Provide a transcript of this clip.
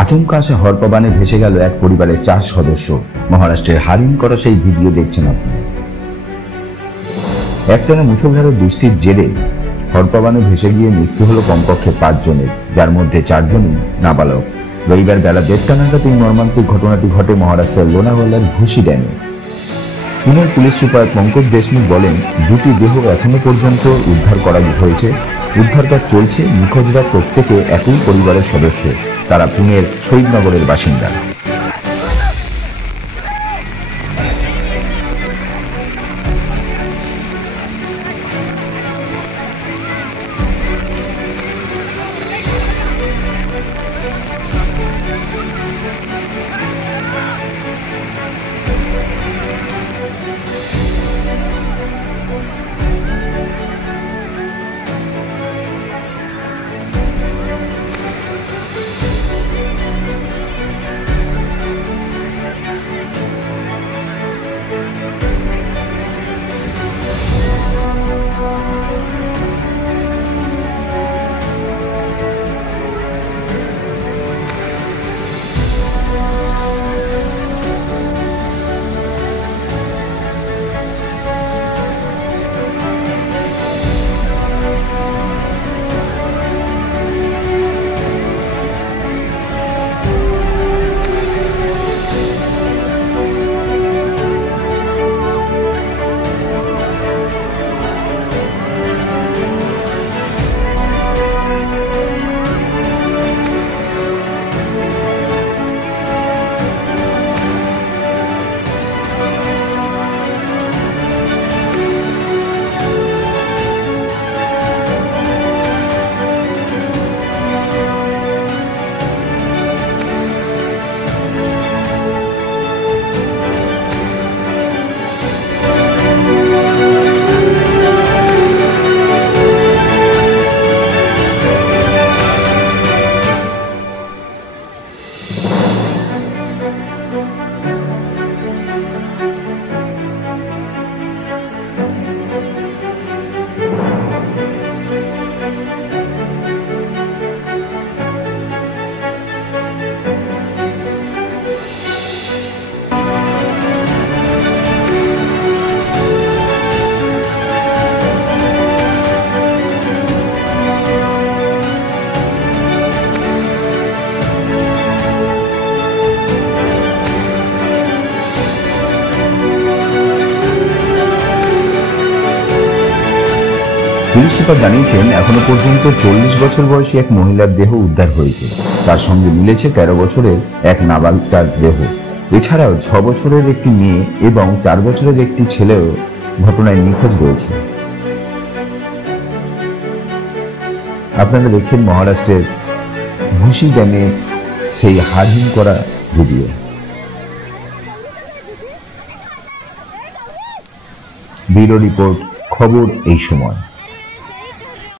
আচমকা আসা হরপাবানে ভেসে গেল এক পরিবারের 4 সদস্য। মহারাষ্ট্রের হারিন করা সেই ভিডিও দেখছেন আপনি। একটানা মুষলধারে বৃষ্টির জেরে হরপাবানে ভেসে গিয়ে মৃত্যু হলো কমপক্ষে 5 জনের, যার মধ্যে 4 জনই নাবালক। রবিবার বেলা 1:30 নাগাদ এই মর্মান্তিক ঘটনাটি ঘটে মহারাষ্ট্রের লোনাওয়ালার ভুসি ড্যামে। পুনের পুলিশ সুপার পঙ্কজ দেশমুখ বলেন, 2টি দেহ এখনো পর্যন্ত উদ্ধার করা হয়েছে। উদ্ধার কাজ চলছে। নিখোঁজরা প্রত্যেকে একই পরিবারের সদস্য। তারা পুনের শহীদনগরের বাসিন্দা। পুলিশ সুপার জানিয়েছেন, এখনো পর্যন্ত 40 বছর বয়সী এক মহিলার দেহ উদ্ধার হয়েছে। তার সঙ্গে মিলেছে 13 বছরের এক নাবালিকার দেহ। এছাড়াও 6 বছরের একটি মেয়ে এবং 4 বছরের একটি ছেলেও ঘটনায় নিখোঁজ রয়েছে। আপনারা দেখছেন মহারাষ্ট্রের ভুসি ড্যামে সেই হাড়হিম করা ভিডিও। ব্যুরো রিপোর্ট, খবর এই সময়।